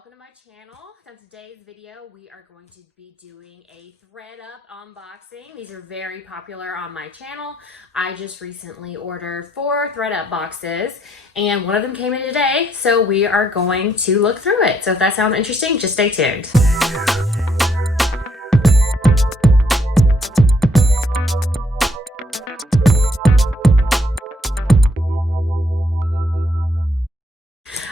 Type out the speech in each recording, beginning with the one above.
welcome to my channel. On today's video, we are going to be doing a Thredup unboxing. These are very popular on my channel. I just recently ordered 4 Thredup boxes and one of them came in today, so we are going to look through it. So if that sounds interesting, just stay tuned.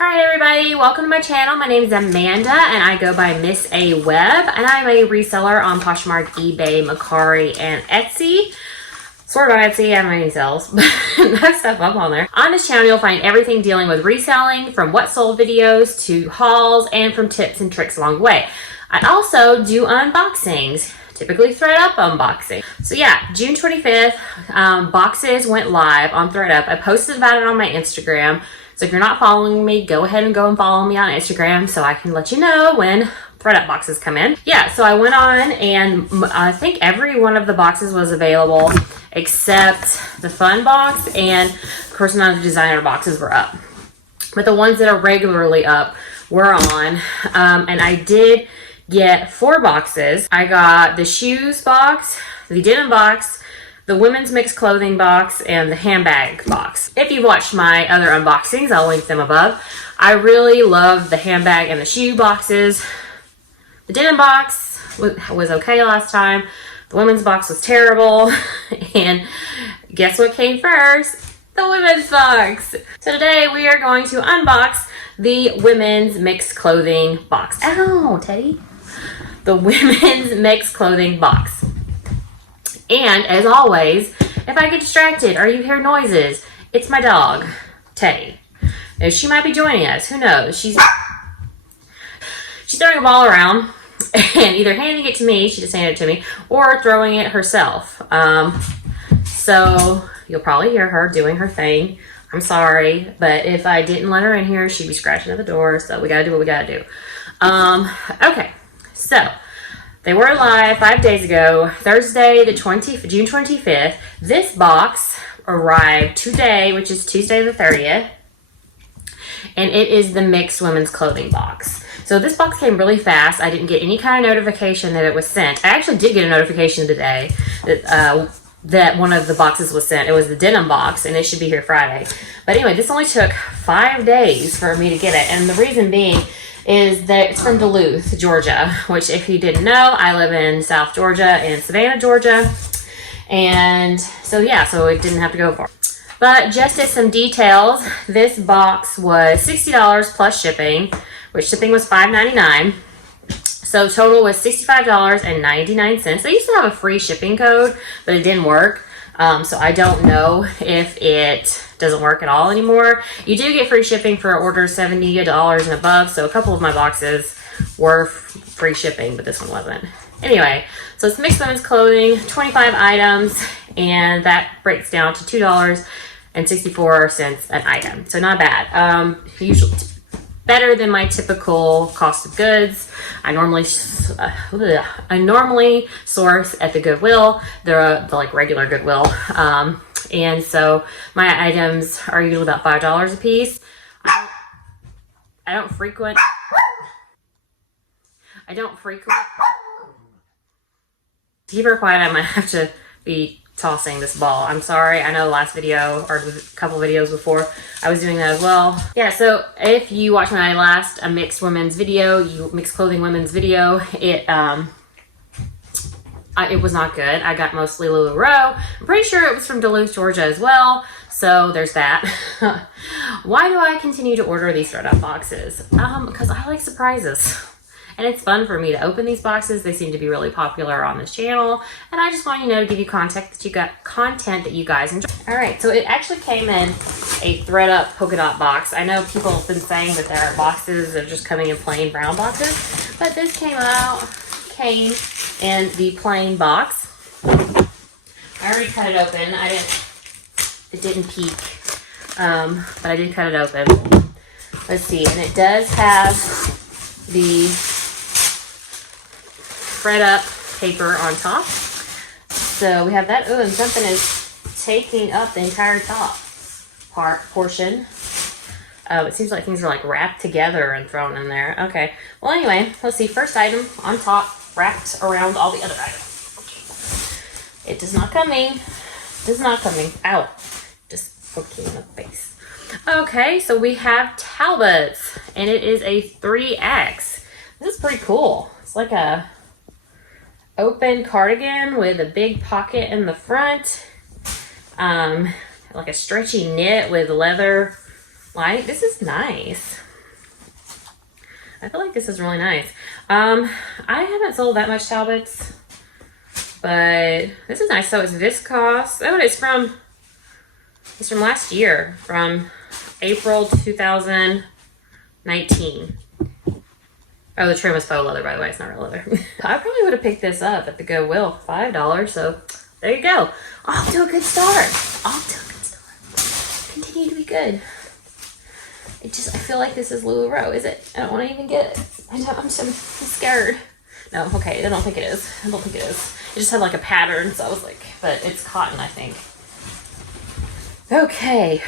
Alright everybody, welcome to my channel. My name is Amanda and I go by MSAWEBB and I'm a reseller on Poshmark, eBay, Mercari, and Etsy. Sort of on Etsy, I don't have any sales, but I have stuff up on there. On this channel you'll find everything dealing with reselling, from what sold videos to hauls, and from tips and tricks along the way. I also do unboxings, typically Thredup unboxing. So yeah, June 25th, boxes went live on Thredup. I posted about it on my Instagram. So if you're not following me, go ahead and go and follow me on Instagram so I can let you know when Thredup boxes come in. Yeah, so I went on and I think every one of the boxes was available except the fun box, and of course none of the designer boxes were up. But the ones that are regularly up were on. And I did get 4 boxes. I got the shoes box, the denim box, the women's mixed clothing box, and the handbag box. If you've watched my other unboxings, I'll link them above. I really love the handbag and the shoe boxes. The denim box was okay last time. The women's box was terrible. And guess what came first? The women's box. So today we are going to unbox the women's mixed clothing box. Ow, Teddy. The women's mixed clothing box. And as always, if I get distracted or you hear noises, it's my dog, Teddy. Now, she might be joining us. Who knows? She's throwing a ball around and either handing it to me, she just handed it to me, or throwing it herself. So you'll probably hear her doing her thing. I'm sorry, but if I didn't let her in here, she'd be scratching at the door. So we gotta do what we gotta do. Okay, so they were live 5 days ago, Thursday, June 25th. This box arrived today, which is Tuesday the 30th. And it is the mixed women's clothing box. So this box came really fast. I didn't get any kind of notification that it was sent. I actually did get a notification today that one of the boxes was sent. It was the denim box, and it should be here Friday. But anyway, this only took 5 days for me to get it. And the reason being is that it's from Duluth, Georgia, which if you didn't know, I live in South Georgia in Savannah, Georgia. And so yeah, so it didn't have to go far. But just as some details, this box was $60 plus shipping, which shipping was $5.99. So total was $65.99. They used to have a free shipping code, but it didn't work. So I don't know if it doesn't work at all anymore. You do get free shipping for orders $70 and above. So a couple of my boxes were free shipping, but this one wasn't. Anyway, so it's mixed women's clothing, 25 items, and that breaks down to $2.64 an item. So not bad. Usually better than my typical cost of goods. I normally source at the Goodwill. They're the like regular Goodwill. And so my items are usually about $5 a piece. I don't frequent. Keep her quiet. I might have to be tossing this ball. I'm sorry. I know the last video or a couple videos before I was doing that as well. Yeah, so if you watched my last mixed women's video, mixed clothing women's video, it was not good. I got mostly LuLaRoe. I'm pretty sure it was from Duluth, Georgia as well. So there's that. Why do I continue to order these Thredup boxes? Because I like surprises. And it's fun for me to open these boxes. They seem to be really popular on this channel. And I just want to give you content that you guys enjoy. All right, so it actually came in a Thredup polka dot box. I know people have been saying that there are boxes that are just coming in plain brown boxes, but this came in the plain box. I already cut it open. It didn't peek, but I did cut it open. Let's see, and it does have the Thredup paper on top. So we have that. Oh, and something is taking up the entire top portion. It seems like things are like wrapped together and thrown in there. Okay. Well, anyway, let's see. First item on top, wrapped around all the other items. Okay. It does not coming. Does not coming. Ow. Just poking in the face. Okay, so we have Talbots, and it is a 3X. This is pretty cool. It's like a open cardigan with a big pocket in the front. Like a stretchy knit with leather. Like, this is nice. I feel like this is really nice. I haven't sold that much Talbots, but this is nice. So it's viscose. Oh, it's from last year, from April 2019. Oh, the trim is faux leather, by the way. It's not real leather. I probably would have picked this up at the Goodwill, $5. So there you go. Off to a good start. Off to a good start. Continue to be good. I feel like this is LuLaRoe. Is it? I don't want to even get it. I'm scared. No, okay. I don't think it is. I don't think it is. It just had like a pattern, so I was like, but it's cotton, I think. Okay.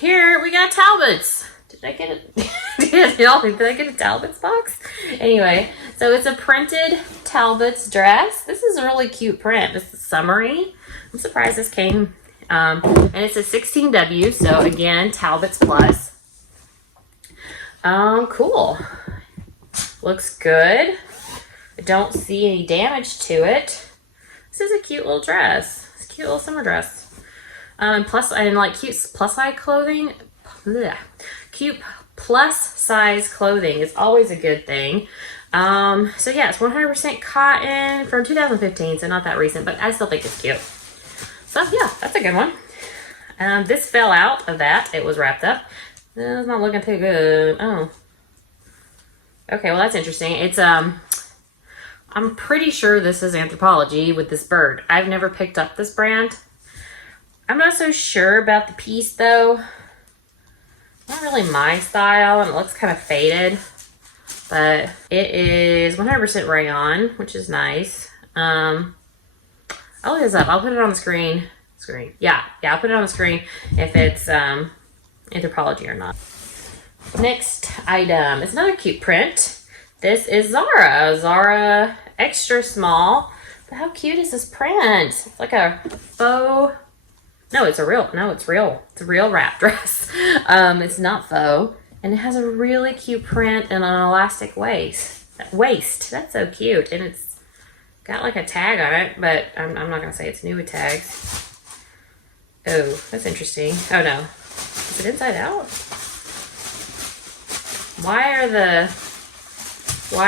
Here we got Talbots. Did I get it? Did I get a Talbots box? Anyway, so it's a printed Talbots dress. This is a really cute print. This is summery. I'm surprised this came. And it's a 16W, so again, Talbots Plus. Cool. Looks good. I don't see any damage to it. This is a cute little dress. It's a cute little summer dress. And like cute plus size clothing. Blech. Cute plus size clothing is always a good thing. So yeah, it's 100% cotton from 2015, so not that recent, but I still think it's cute. So yeah, that's a good one. This fell out of that. It was wrapped up. It's not looking too good. Oh. Okay, well that's interesting. It's I'm pretty sure this is Anthropologie with this bird. I've never picked up this brand. I'm not so sure about the piece though. Not really my style, and it looks kind of faded. But it is 100% rayon, which is nice. I'll look this up. I'll put it on the screen. Yeah, I'll put it on the screen if it's Anthropologie or not. Next item is another cute print. This is Zara extra small. But how cute is this print? It's like a faux. No, it's real. It's a real wrap dress. It's not faux, and it has a really cute print and an elastic waist. That's so cute, and it's got like a tag on it, but I'm not gonna say it's new with tags. Oh, that's interesting. Oh no, is it inside out? Why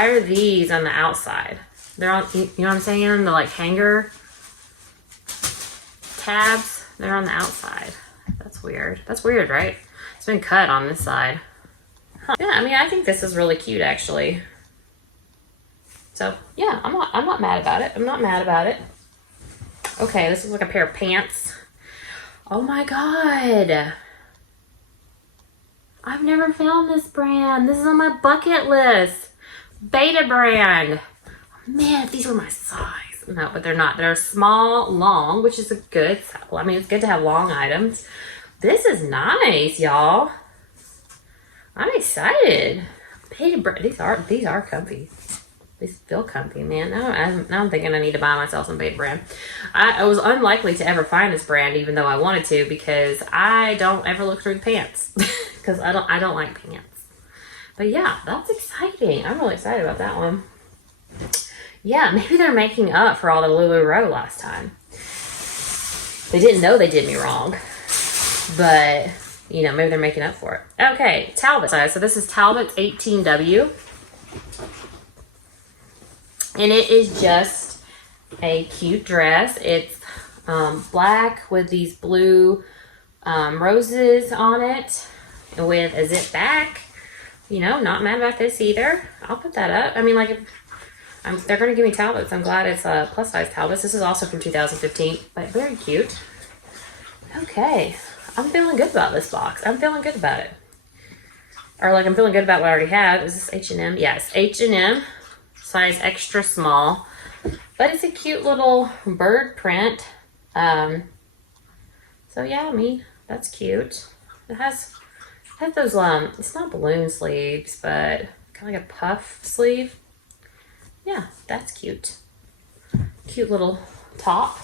are these on the outside? They're on, you know what I'm saying? The like hanger tabs. They're on the outside. That's weird. That's weird, right? It's been cut on this side. Huh. Yeah, I mean, I think this is really cute, actually. So, yeah, I'm not mad about it. I'm not mad about it. Okay, this is like a pair of pants. Oh my God. I've never found this brand. This is on my bucket list. Beta brand. Man, if these were my size. No, but they're not. They're small, long, which is a good. Well, I mean, it's good to have long items. This is nice, y'all. I'm excited. These are comfy. These feel comfy, man. Now I'm thinking I need to buy myself some Beta brand. I was unlikely to ever find this brand, even though I wanted to, because I don't ever look through the pants because I don't like pants. But yeah, that's exciting. I'm really excited about that one. Yeah, maybe they're making up for all the LuLaRoe last time. They didn't know they did me wrong. But, you know, maybe they're making up for it. Okay, Talbot. So this is Talbot's 18W. And it is just a cute dress. It's black with these blue roses on it. And with a zip back. You know, not mad about this either. I'll put that up. I mean, like, they're going to give me Talbots. I'm glad it's a plus size Talbots. This is also from 2015, but very cute. Okay. I'm feeling good about this box. I'm feeling good about it. Or like I'm feeling good about what I already have. Is this H&M? Yes, H&M. Size extra small. But it's a cute little bird print. So yeah, I mean, that's cute. It has I have those, it's not balloon sleeves, but kind of like a puff sleeve. Yeah, that's cute. Cute little top.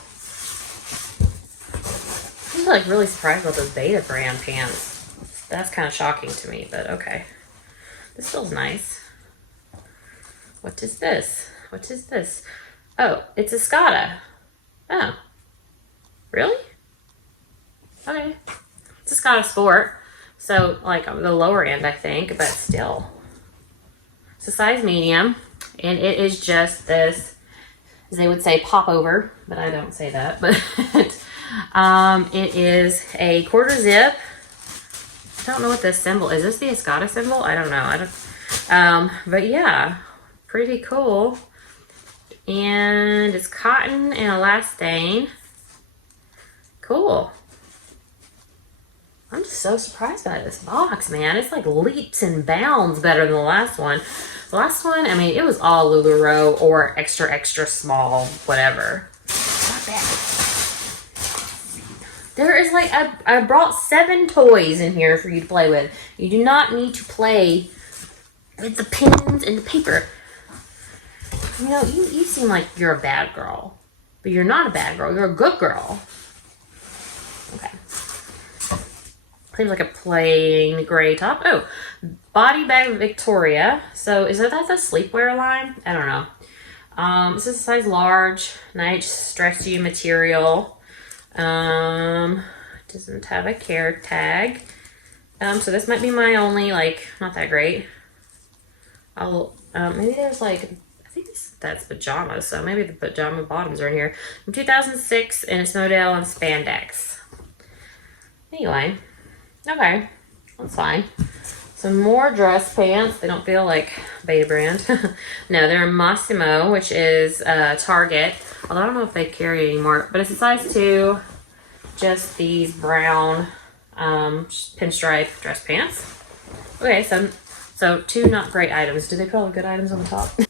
I'm like really surprised about those Beta brand pants. That's kind of shocking to me, but okay. This feels nice. What is this? What is this? Oh, it's a Scotta. Oh. Really? Okay. It's a Scotta Sport. So, like, the lower end, I think, but still. It's a size medium, and it is just this, as they would say, pop over, but I don't say that, but it is a quarter zip. I don't know what this symbol is. Is this the Escada symbol? I don't know. But yeah, pretty cool. And it's cotton and elastane. Cool. I'm just so surprised by this box, man. It's like leaps and bounds better than the last one. The last one, I mean, it was all LuLaRoe or extra, extra small, whatever. Not bad. There is like, I brought 7 toys in here for you to play with. You do not need to play with the pins and the paper. You know, you seem like you're a bad girl. But you're not a bad girl. You're a good girl. Okay. Seems like a plain gray top. Oh, Body Bag Victoria. So is that the sleepwear line? I don't know. This is a size large. Nice stretchy material. Doesn't have a care tag. So this might be my only, like, not that great. Maybe there's like, I think that's pajamas, so maybe the pajama bottoms are in here. From 2006, and it's modal and spandex. Anyway, okay, that's fine. Some more dress pants. They don't feel like Beta brand. No, they're Massimo, which is Target. Although I don't know if they carry it anymore, but it's a size 2. Just these brown pinstripe dress pants. Okay, so 2 not great items. Do they put all the good items on the top? It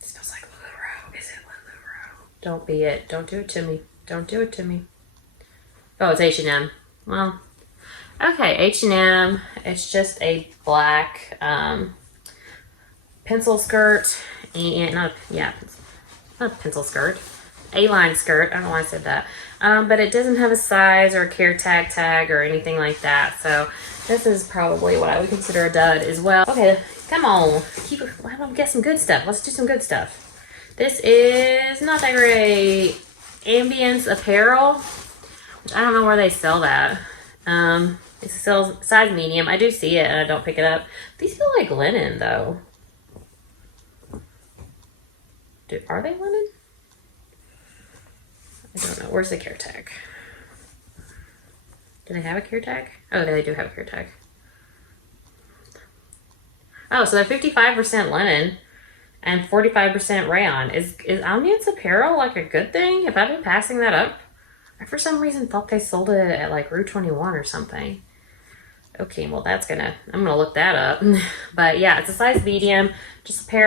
smells like LuLaRoe. Is it LuLaRoe? Don't be it. Don't do it to me. Don't do it to me. Oh, it's H&M. Well, okay, H&M. It's just a black pencil skirt and not a pencil skirt. A-line skirt. I don't know why I said that. But it doesn't have a size or a care tag or anything like that. So this is probably what I would consider a dud as well. Okay, come on. Why don't we get some good stuff? Let's do some good stuff. This is not that great. Ambience Apparel, which I don't know where they sell that. It's a size medium. I do see it and I don't pick it up. These feel like linen though. Are they linen? I don't know. Where's the care tag? Do they have a care tag? Oh, they do have a care tag. Oh, so they're 55% linen and 45% rayon. Is Ambience Apparel like a good thing? Have I been passing that up? I for some reason thought they sold it at like Rue 21 or something. Okay, well I'm gonna look that up. But yeah, it's a size medium, just a pair